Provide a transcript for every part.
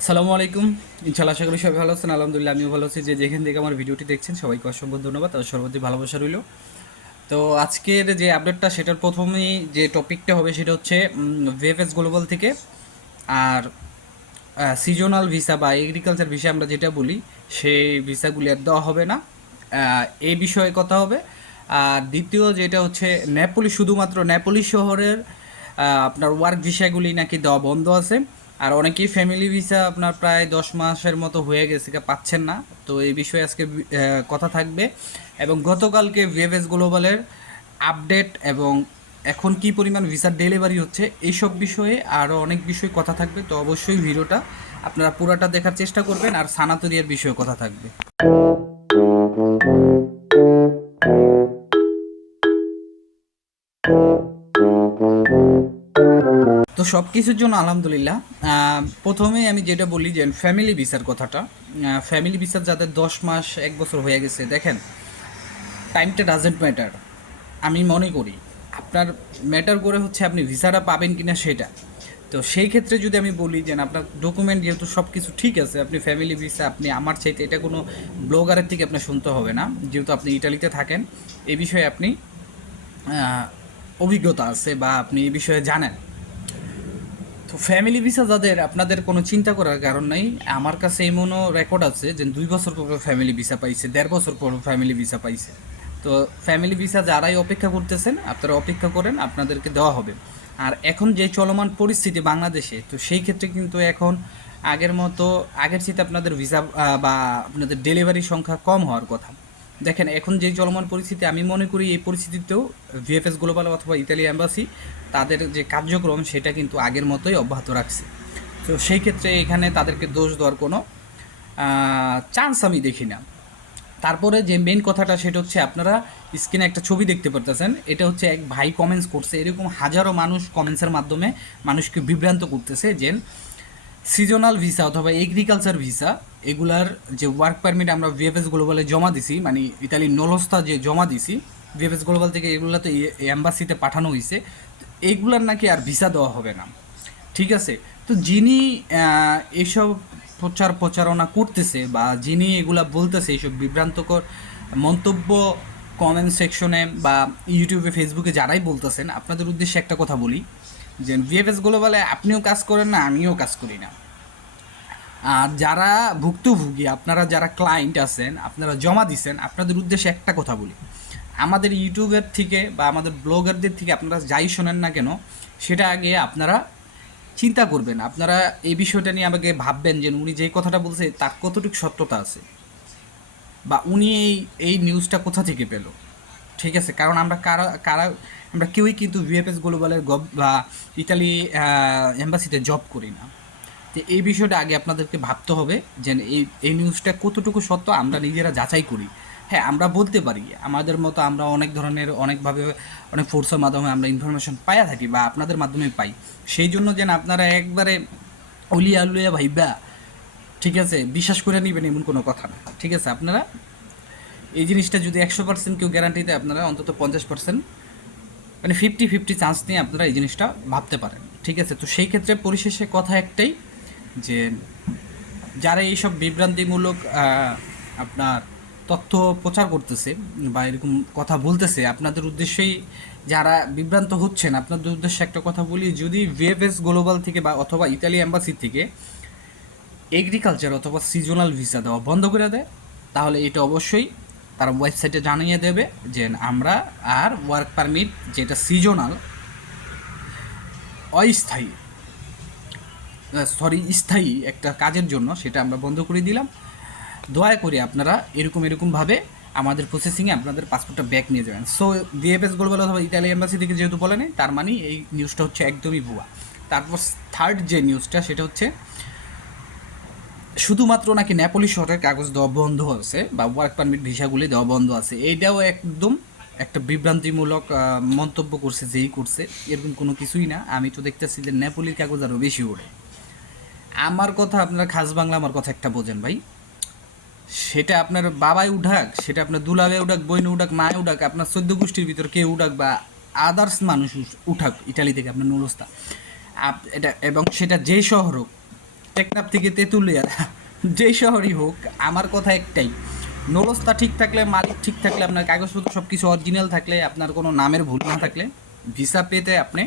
আসসালামু আলাইকুম। ইনশাআল্লাহ আশা করি সবাই ভালো আছেন। আলহামদুলিল্লাহ আমিও ভালো আছি। যে যেখান থেকে আমার ভিডিওটি দেখছেন সবাইকে অসংখ্য ধন্যবাদ আর সর্বতি ভালোবাসা রইল। তো আজকের যে আপডেটটা সেটার প্রথমেই যে টপিকটা হবে সেটা হচ্ছে ভিএফএস গ্লোবাল থেকে আর সিজনাল ভিসা বা এগ্রিকালচার ভিসা আমরা যেটা বলি সেই ভিসাগুলি আর দেওয়া হবে না। এই বিষয়ে কথা হবে। আর দ্বিতীয় যেটা হচ্ছে নেপোলি, শুধুমাত্র নেপোলি শহরের আপনার ওয়ার্ক ভিসাগুলি নাকি দেওয়া বন্ধ আছে। আর অনেকেই ফ্যামিলি ভিসা আপনার প্রায় 10 মাসের মতো হয়ে গেছে, পাচ্ছেন না। তো এই বিষয়ে আজকে কথা থাকবে। এবং গতকালকে ভিএফএস গ্লোবালের আপডেট এবং এখন কি পরিমাণ ভিসার ডেলিভারি হচ্ছে এইসব বিষয়ে আরও অনেক বিষয় কথা থাকবে। তো অবশ্যই ভিডিওটা আপনারা পুরাটা দেখার চেষ্টা করবেন। আর সানাতরিয়ার বিষয়ে কথা থাকবে। তো সব কিছুর জন্য আলহামদুলিল্লাহ। প্রথমেই আমি যেটা বলি যে ফ্যামিলি ভিসার কথাটা, ফ্যামিলি ভিসার যাদের 10 মাস 1 বছর হয়ে গেছে, দেখেন টাইমটা ডাজেন্ট ম্যাটার। আমি মনে করি আপনার ম্যাটার করে হচ্ছে আপনি ভিসাটা পাবেন কিনা সেটা। তো সেই ক্ষেত্রে যদি আমি বলি যে আপনার ডকুমেন্ট যেহেতু সব কিছু ঠিক আছে, আপনি ফ্যামিলি ভিসা, আপনি আমার চাইতে এটা কোনো ব্লগারের থেকে আপনার শুনতে হবে না, যেহেতু আপনি ইটালিতে থাকেন। এই বিষয়ে আপনি অভিজ্ঞতা আছে বা আপনি এই বিষয়ে জানেন। তো ফ্যামিলি ভিসা যাদের, আপনাদের কোনো চিন্তা করার কারণ নাই। আমার কাছে এমনও রেকর্ড আছে যে 2 বছর পর ফ্যামিলি ভিসা পাইছে, 1.5 বছর পর ফ্যামিলি ভিসা পাইছে। তো ফ্যামিলি ভিসা যারাই অপেক্ষা করতেছেন আপনারা অপেক্ষা করেন, আপনাদেরকে দেওয়া হবে। আর এখন যে চলমান পরিস্থিতি বাংলাদেশে, তো সেই ক্ষেত্রে কিন্তু এখন আগের মতো, আগের চেয়ে আপনাদের ভিসা বা আপনাদের ডেলিভারি সংখ্যা কম হওয়ার কথা। দেখেন এখন যে চলমান পরিস্থিতি, আমি মনে করি এই পরিস্থিতিতেও ভিএফএস গ্লোবাল অথবা ইতালি অ্যাম্বাসি তাদের যে কার্যক্রম সেটা কিন্তু আগের মতোই অব্যাহত রাখছে। তো সেই ক্ষেত্রে এখানে তাদেরকে দোষ দেওয়ার কোনো চান্স আমি দেখি না। তারপরে যে মেন কথাটা সেটা হচ্ছে, আপনারা স্ক্রিনে একটা ছবি দেখতে পারতেছেন, এটা হচ্ছে এক ভাই কমেন্টস করছে। এরকম হাজারো মানুষ কমেন্টসের মাধ্যমে মানুষকে বিভ্রান্ত করতেছে যে সিজনাল ভিসা অথবা এগ্রিকালচার ভিসা, এগুলার যে ওয়ার্ক পারমিট আমরা ভিএফএস গ্লোবালে জমা দিছি, মানে ইতালির নলস্তা যে জমা দিছি ভিএফএস গ্লোবাল থেকে, এগুলো তো এম্বাসিতে পাঠানো হয়েছে। এইগুলার নাকি আর ভিসা দেওয়া হবে না। ঠিক আছে। তো যিনি এইসব প্রচারণা করতেছে বা যিনি এগুলা বলতেছে, এইসব বিভ্রান্তকর মন্তব্য কমেন্ট সেকশনে বা ইউটিউবে ফেসবুকে যারাই বলতেছেন, আপনাদের উদ্দেশ্যে একটা কথা বলি যে ভিএফএস গ্লোবালে আপনিও কাজ করেন না, আমিও কাজ করি না। আর যারা ভুক্তভোগী, আপনারা যারা ক্লায়েন্ট আছেন, আপনারা জমা দিছেন, আপনাদের উদ্দেশ্যে একটা কথা বলি, আমাদের ইউটিউবের থেকে বা আমাদের ব্লগারদের থেকে আপনারা যাই শোনেন না কেন, সেটা আগে আপনারা চিন্তা করবেন। আপনারা এই বিষয়টা নিয়ে আমাকে ভাববেন যে উনি যেই কথাটা বলছে তার কতটুকু সত্যতা আছে, বা উনি এই নিউজটা কোথা থেকে পেল। ঠিক আছে, কারণ আমরা কারা কারা আমরা কেউই কিন্তু ভিএফএস গ্লোবালের বা ইতালি এম্বাসিতে জব করি না। তো এই বিষয়টা আগে আপনাদেরকে ভাবতে হবে যে এই নিউজটা কতটুকু সত্য আমরা নিজেরা যাচাই করি। হ্যাঁ, আমরা বলতে পারি আমাদের মতো, আমরা অনেক ধরনের অনেকভাবে অনেক ফোর্সের মাধ্যমে আমরা ইনফরমেশন পাইয়া থাকি বা আপনাদের মাধ্যমে পাই। সেই জন্য যেন আপনারা একবারে উলিয়া উলিয়া ভাইবা, ঠিক আছে, বিশ্বাস করে নেবেন এমন কোনো কথা না। ঠিক আছে, আপনারা এই জিনিসটা যদি 100% কেউ গ্যারান্টি দেয়, আপনারা অন্তত 50%, মানে 50-50 চান্স নিয়ে আপনারা এই জিনিসটা ভাবতে পারেন। ঠিক আছে। তো সেই ক্ষেত্রে পরিশেষে কথা একটাই যে যারা এইসব বিভ্রান্তিমূলক আপনার তথ্য প্রচার করতেছে বা এরকম কথা বলতেছে, আপনাদের উদ্দেশ্যেই যারা বিভ্রান্ত হচ্ছেন, আপনাদের উদ্দেশ্যে একটা কথা বলি, যদি ভিএফএস গ্লোবাল থেকে বা অথবা ইতালি অ্যাম্বাসি থেকে এগ্রিকালচার অথবা সিজনাল ভিসা দেওয়া বন্ধ করে দেয়, তাহলে এটা অবশ্যই তারা ওয়েবসাইটে জানিয়ে দেবে যে আমরা আর ওয়ার্ক পারমিট যেটা সিজনাল, অস্থায়ী, স্থায়ী একটা কাজের জন্য, সেটা আমরা বন্ধ করে দিলাম। দয়া করে আপনারা এরকমভাবে আমাদের প্রসেসিংয়ে আপনাদের পাসপোর্টটা ব্যাক নিয়ে যাবেন। সো ভিএফএস গ্লোবাল অথবা ইতালি এম্বাসি থেকে যেহেতু বলে নেই, তার মানে এই নিউজটা হচ্ছে একদমই ভুয়া। তারপর থার্ড যে নিউজটা সেটা হচ্ছে শুধুমাত্র নাকি নেপোলি শহরের কাগজ দেওয়া বন্ধ আছে বা ওয়ার্ক পারমিট ভিসাগুলি দেওয়া বন্ধ আছে। এইটাও একদম একটা বিভ্রান্তিমূলক মন্তব্য করছে যেই করছে, এরকম কোনো কিছুই না। আমি তো দেখতেছি যে নেপোলির কাগজ আরও বেশি ওড়ে। আমার কথা আপনারা খাস বাংলা আমার কথা একটা বোঝেন ভাই। সেটা আপনার বাবাই উঠাক, সেটা আপনার দুলাভাই উঠাক, বইনে উঠাক, মায় উঠাক, আপনার 14 গোষ্ঠীর ভিতর কেউ উঠাক বা আদার্স মানুষ উঠাক ইটালি থেকে আপনার নুরস্তা, এটা এবং সেটা যেই শহর হোক, টেকনাফ থেকে তেঁতুলিয়া, যেই শহরই হোক, আমার কথা একটাই, নলস্তা ঠিক থাকলে, মালিক ঠিক থাকলে, আপনার কাগজপত্র সব কিছু অরিজিনাল থাকলে, আপনার কোনো নামের ভুল না থাকলে, ভিসা পেতে আপনি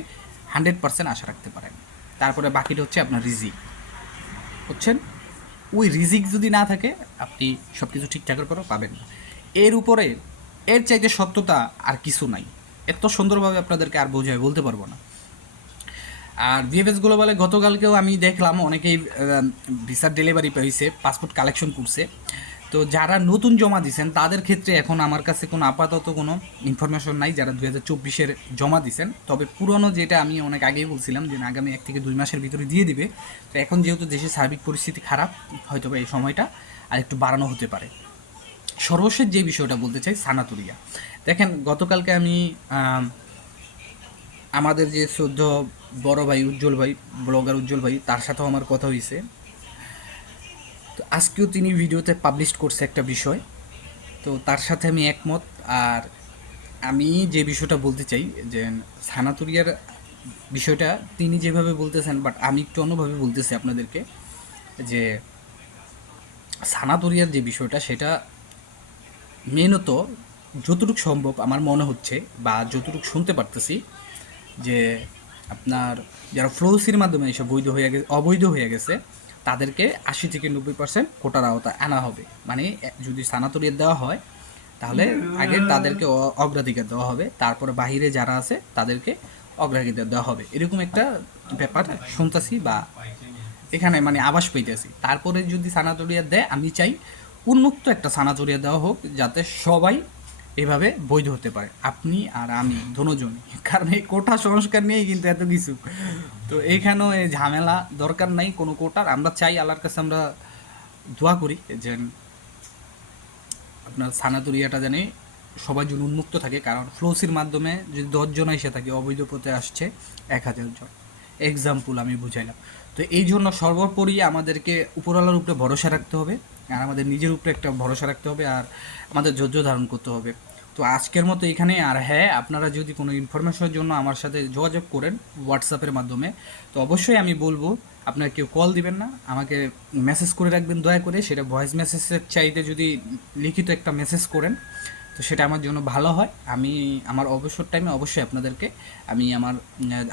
100% আশা রাখতে পারেন। তারপরে বাকিটা হচ্ছে আপনার রিজিক, বুঝছেন? ওই রিজিক যদি না থাকে, আপনি সব কিছু ঠিকঠাকের পরেও পাবেন না। এর উপরে এর চাইতে সত্যতা আর কিছু নাই। এত সুন্দরভাবে আপনাদেরকে আর বোঝায় বলতে পারবো না। আর ভিএফএস গ্লোবালে গতকালকেও আমি দেখলাম অনেকেই ভিসার ডেলিভারি পেয়েছে, পাসপোর্ট কালেকশন করছে। তো যারা নতুন জমা দিয়েছেন তাদের ক্ষেত্রে এখন আমার কাছে কোনো আপাতত কোনো ইনফরমেশন নাই, যারা 2024-এর জমা দিয়েছেন। তবে পুরনো যেটা আমি অনেক আগেই বলছিলাম যে আগামী 1 থেকে 2 মাসের ভিতরে দিয়ে দিবে। তো এখন যেহেতু দেশের সার্বিক পরিস্থিতি খারাপ, হয়তো এই সময়টা আর একটু বাড়ানো হতে পারে। সর্বশেষ যে বিষয়টা বলতে চাই, সানাতুরিয়া। দেখেন, গতকালকে আমি আমাদের যে শ্রদ্ধ বড় ভাই উজ্জ্বল ভাই, ব্লগার উজ্জ্বল ভাই, তার সাথেও আমার কথা হয়েছে। তো আজকেও তিনি ভিডিওতে পাবলিশ করছে একটা বিষয়, তো তার সাথে আমি একমত। আর আমি যে বিষয়টা বলতে চাই যে সানাতুরিয়ার বিষয়টা তিনি যেভাবে বলতেছেন, বাট আমি একটু অন্যভাবে বলতেছি আপনাদেরকে, যে সানাতুরিয়ার যে বিষয়টা সেটা মেনত যতটুকু সম্ভব আমার মনে হচ্ছে বা যতটুকু শুনতে পারতেছি, যে আপনার যারা ফ্লোসির মাধ্যমে এসে বৈধ হয়ে গেছে, অবৈধ হয়ে গেছে, তাদেরকে 80 থেকে 90% কোটার আওতায় আনা হবে। মানে যদি স্থানান্তরিত দেওয়া হয় তাহলে আগে তাদেরকে অগ্রাধিকার দেওয়া হবে, তারপরে বাহিরে যারা আছে তাদেরকে অগ্রাধিকার দেওয়া হবে, এরকম একটা ব্যাপার শুনতেছি বা এখানে মানে আভাস পাইতেছি। তারপরে যদি সানাতরিয়া দেয়, আমি চাই উন্মুক্ত একটা সানাতরিয়া দেওয়া হোক, যাতে সবাই এভাবে বৈধ হতে পারে, আপনি আর আমি দুজন। কারণ এই কোটা সংস্কার নিয়েই কিন্তু এত কিছু, তো এইখানেও এই ঝামেলা দরকার নাই কোনো কোটার। আমরা চাই, আল্লাহর কাছে আমরা দোয়া করি যে আপনার সানাতুরিয়াটা জানি সবার জন্য উন্মুক্ত থাকে। কারণ ফ্লোসির মাধ্যমে যদি 10 জন এসে থাকে, অবৈধ পথে আসছে 1000 জন, এক্সাম্পল আমি বুঝাইলাম। তো এই জন্য সর্বোপরি আমাদেরকে উপরওয়ালার উপরে ভরসা রাখতে হবে, আর আমাদের নিজের উপরে একটা ভরসা রাখতে হবে, আর আমাদের ধৈর্য ধারণ করতে হবে। তো আজকের মতো এখানে। আর হ্যাঁ, আপনারা যদি কোনো ইনফরমেশনের জন্য আমার সাথে যোগাযোগ করেন হোয়াটসঅ্যাপের মাধ্যমে, তো অবশ্যই আমি বলবো আপনারা কেউ কল দিবেন না, আমাকে মেসেজ করে রাখবেন দয়া করে। সেটা ভয়েস মেসেজের চাইতে যদি লিখিত একটা মেসেজ করেন, তো সেটা আমার জন্য ভালো হয়। আমি আমার অবসর টাইমে অবশ্যই আপনাদেরকে আমি আমার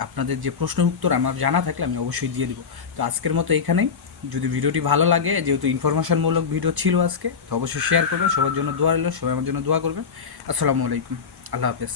আপনাদের যে প্রশ্নের উত্তর আমার জানা থাকলে আমি অবশ্যই দিয়ে দেবো। তো আজকের মতো এখানেই। যদি ভিডিওটি ভালো লাগে, যেহেতু ইনফরমেশনমূলক ভিডিও ছিল আজকে, তো অবশ্যই শেয়ার করবেন। সবার জন্য দোয়া রইল, সবাই আমার জন্য দোয়া করবেন। আসসালামু আলাইকুম, আল্লাহ হাফেজ।